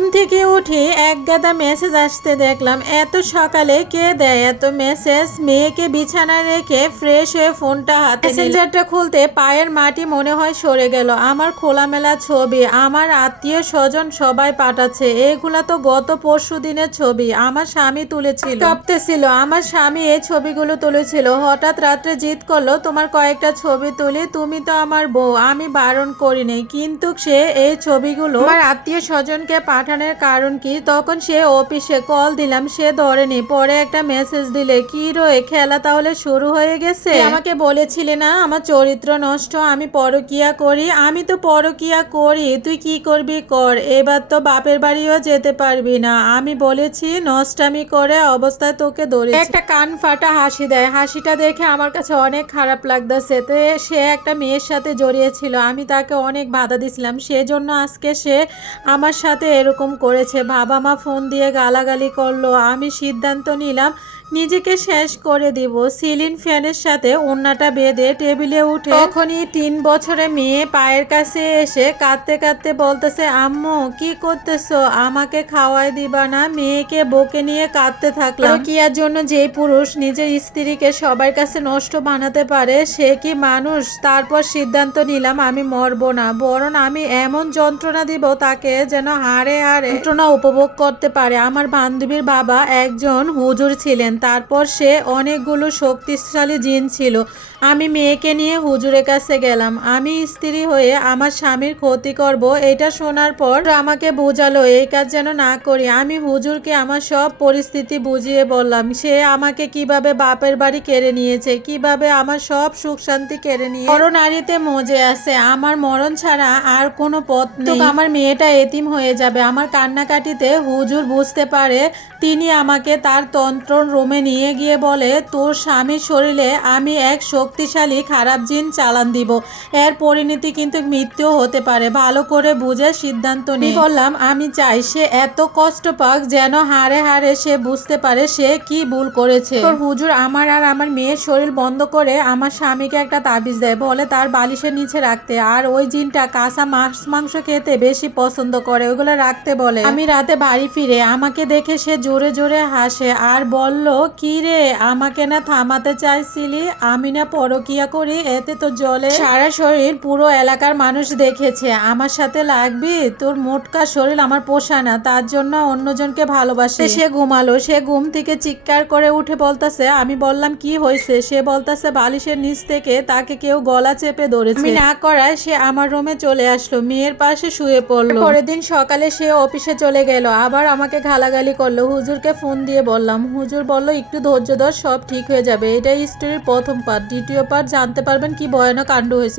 ঘুম থেকে উঠে এক গাদা মেসেজ আসতে দেখলাম, এত সকালে কে দেয়? এত মেসেজ মেয়েকে বিছানায় রেখে ফ্রেশ হয়ে ফোনটা হাতে মেসেঞ্জারটা খুলতে পায়ের মাটি মনে হয় সরে গেল। আমার খোলামেলা ছবি, আমার আত্মীয় স্বজন সবাই পাঠাচ্ছে, এগুলা তো গত পরশু দিনের ছবি, আমার স্বামী তুলেছিল। কাঁপতেছিল, আমার স্বামী এই ছবিগুলো তুলেছিল, হঠাৎ রাত্রে জিদ করল, তোমার কয়েকটা ছবি তুলি, তুমি তো আমার বউ, আমি বারণ করিনি, কিন্তু সে এই ছবিগুলো আমার আত্মীয় স্বজনকে পাঠানোর কারণ কি? তখন সে অফিসে কল দিলাম সে ধরেনি। পরে একটা মেসেজ দিলে কি রয়ে খেলা তাহলে শুরু হয়ে গেছে? আমাকে বলেছিলে না আমার চরিত্র নষ্ট আমি পরকিয়া করি। আমি তো পরকিয়া করি তুই কি করবি কর? এবার তো বাপের বাড়িও যেতে পারবি না। আমি বলেছি নষ্টামি করে অবস্থায় তোকে ধরে একটা কান ফাটা হাসি দেয়। হাসিটা দেখে আমার কাছে অনেক খারাপ লাগতেছে। তো সে একটা মেয়ের সাথে জড়িয়েছিল আমি তাকে অনেক বাধা দিছিলাম। সেজন্য আজকে সে আমার সাথে এরকম করেছে। বাবা মা ফোন দিয়ে গালাগালি করল। আমি সিদ্ধান্ত নিলাম নিজেকে শেষ করে দিব। সিলিং ফ্যানের সাথে ওন্নাটা বেঁধে টেবিলে উঠে তখনই তিন বছরে মেয়ে পায়ের কাছে এসে কাঁদতে কাঁদতে বলতেছে, আম্মু, কি করতেছো? আমাকে খাওয়াই দিবা না। মেয়েকে বকে নিয়ে কাঁদতে থাকলাম। কিয়ার জন্য যে পুরুষ নিজের স্ত্রীকে সবার কাছে নষ্ট বানাতে পারে, সে কি মানুষ? তারপর সিদ্ধান্ত নিলাম, আমি মরবো না। বরং আমি এমন যন্ত্রণা দিব তাকে যেন হাড়ে হাড়ে যন্ত্রণা উপভোগ করতে পারে। আমার বান্ধবীর বাবা একজন হুজুর ছিলেন। তারপর সে অনেকগুলো শক্তিশালী জিন ছিল। আমি মেয়েকে নিয়ে হুজুরের কাছে গেলাম। আমি স্ত্রী হয়ে আমার স্বামীর ক্ষতি করব, এটা শোনার পর আমাকে বোঝালো, এই কাজ যেন না করি। আমি হুজুরকে আমার সব পরিস্থিতি বুঝিয়ে বললাম, সে আমাকে কীভাবে বাপের বাড়ি কেড়ে নিয়েছে, কীভাবে আমার সব সুখ শান্তি কেড়ে নিয়ে বড় নারীতে মজে আছে, আমার মরণ ছাড়া আর কোনো পথ নেই। আমার মেয়েটা এতিম হয়ে যাবে। আমার কান্নাকাটিতে হুজুর বুঝতে পারে, তিনি আমাকে তার তন্ত্র রুমে নিয়ে গিয়ে বলে, তোর স্বামীর শরীরে আমি এক শক্তিশালী খারাপ জিন চালান দিব। এর পরিণতি কিন্তু মৃত্যু হতে পারে। ভালো করে বুঝে সিদ্ধান্ত নিয়ে বললাম, আমি চাই সে এত কষ্ট পাক যেন হারে হারে সে বুঝতে পারে সে কি ভুল করেছে। তোর হুজুর, আমার আর আমার মেয়ের শরীর বন্ধ করে আমার স্বামীকে একটা তাবিজ দেয়। বলে, তার বালিশের নিচে রাখতে। আর ওই জিনটা কাঁচা মাছ মাংস খেতে বেশি পছন্দ করে ওগুলো রাখতে বলে। আমি রাতে বাড়ি ফিরে, আমাকে দেখে সে জোরে জোরে হাসে আর বলল কি রে আমাকে না থামাতে চাইছিলি? আমি না পরকিয়া করি, এতে তো জলে সারা শরীর পুরো এলাকার মানুষ দেখেছে। আমার সাথে লাগবি? তোর মোটকা শরীর আমার পোষা না, তার জন্য অন্যজনকে ভালোবাসে। সে ঘুমালো, সে ঘুম থেকে চিৎকার করে উঠে বলতাছে, আমি বললাম কি হয়েছে? সে বলতাছে, বালিশের নিচ থেকে তাকে কেউ গলা চেপে ধরেছে। আমি না করায় সে আমার রুমে চলে আসলো, মেয়ের পাশে শুয়ে পড়ল। পরের দিন সকালে সে অফিসে চলে গেল, আবার আমাকে গালাগালি করল। হুজুরকে ফোন দিয়ে বললাম, হুজুর বলল, একটু ধৈর্য ধর, সব ঠিক হয়ে যাবে। এটাই স্টোরির প্রথম পার্ট দ্বিতীয় পার্ট জানতে পারবেন কি ভয়ানক কাণ্ড হয়েছে।